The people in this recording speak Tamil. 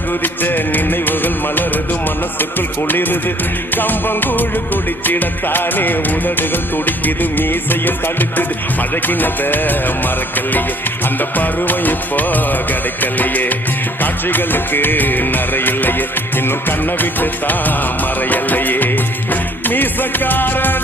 குதிச்ச நினைவுகள் மலருது மனசுக்குள் குளிருது கம்பங்கூழு குடிச்சிடத்தானே உதடுகள் துடிக்குது மீசையும் தடுக்குது பழகினத மறக்கலையே அந்த பருவம் இப்போ கிடைக்கலையே காட்சிகளுக்கு நிறையில்லையே இன்னும் கண்ணை விட்டு தான் மறையலையே மீசக்காரன்